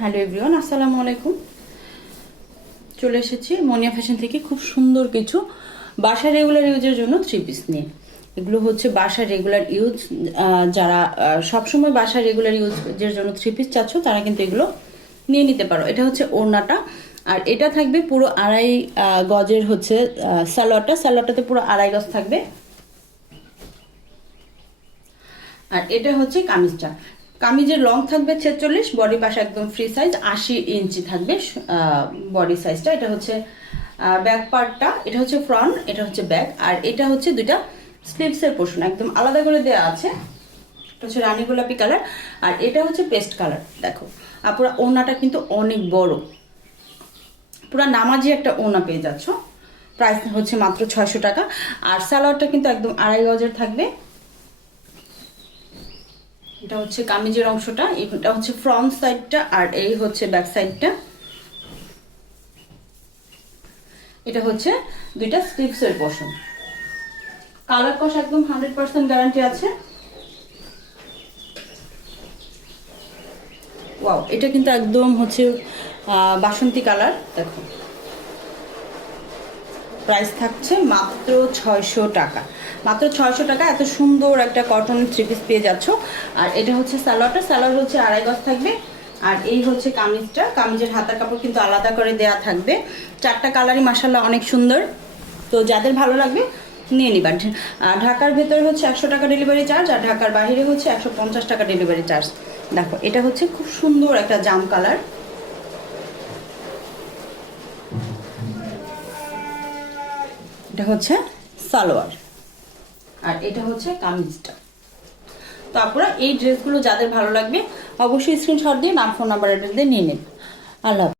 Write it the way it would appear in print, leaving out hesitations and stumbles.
Hello everyone, আসসালামু আলাইকুম। চলে এসেছি মনিয়া ফ্যাশন থেকে খুব সুন্দর কিছু বাসা রেগুলার ইউজের জন্য থ্রি পিস নিয়ে। এগুলো হচ্ছে বাসা রেগুলার ইউজ, যারা সবসময় বাসা রেগুলার ইউজের জন্য থ্রি পিস চাচ্ছ তারা কিন্তু এগুলো নিয়ে নিতে পারো। এটা হচ্ছে ওড়নাটা, আর এটা থাকবে পুরো আড়াই গজের হচ্ছে সালোয়ারটাতে পুরো আড়াই গজ থাকবে। আর এটা হচ্ছে কামিজটা। কামিজের লং থাকবে 46, বডি পাশে একদম ফ্রি সাইজ 80 ইঞ্চি থাকবে বডি সাইজটা। এটা হচ্ছে ব্যাক পার্টটা, এটা হচ্ছে ফ্রন্ট, এটা হচ্ছে ব্যাক, আর এটা হচ্ছে দুইটা স্লিভসের পোর্শন একদম আলাদা করে দেওয়া আছে। এটা হচ্ছে রানী গোলাপি কালার, আর এটা হচ্ছে পেস্ট কালার। দেখো আর পুরো ওড়নাটা কিন্তু অনেক বড়, পুরো নামাজি একটা ওড়না পেয়ে যাচ্ছ। প্রাইস হচ্ছে মাত্র 600 টাকা। আর সালোয়ারটা কিন্তু একদম আড়াই গজের থাকবে। এটা হচ্ছে কামিজের অংশটা, এটা হচ্ছে ফ্রন্ট সাইডটা, আর এই হচ্ছে ব্যাক সাইডটা। এটা হচ্ছে দুইটা স্লিভসের পোর্শন। কালার কস একদম 100% গ্যারান্টি আছে। ওয়াও, এটা কিন্তু একদম হচ্ছে বাসন্তী কালার। দেখো প্রাইস থাকছে মাত্র 600 টাকা। মাত্র 600 টাকা এত সুন্দর একটা কটন থ্রি পিস পেয়ে যাচ্ছ। আর এটা হচ্ছে সালোয়ার হচ্ছে আড়াই গজ থাকবে। আর এই হচ্ছে কামিজটা, কামিজের হাতার কাপড় কিন্তু আলাদা করে দেয়া থাকবে। চারটা কালারই মাশাআল্লাহ অনেক সুন্দর। তো যাদের ভালো লাগবে নিয়ে নিবা। ঢাকার ভেতরে হচ্ছে 100 টাকা ডেলিভারি চার্জ, আর ঢাকার বাইরে হচ্ছে 150 টাকা ডেলিভারি চার্জ। দেখো এটা হচ্ছে খুব সুন্দর একটা জাম কালার। এটা হচ্ছে সালোয়ার, আর এটা হচ্ছে কামিজটা। তো আপনারা এই ড্রেসগুলো যাদের ভালো লাগবে অবশ্যই স্ক্রিনশট দিয়ে নাম, ফোন নাম্বার, অ্যাড্রেস দিয়ে নিয়ে নিন। আল্লাহ।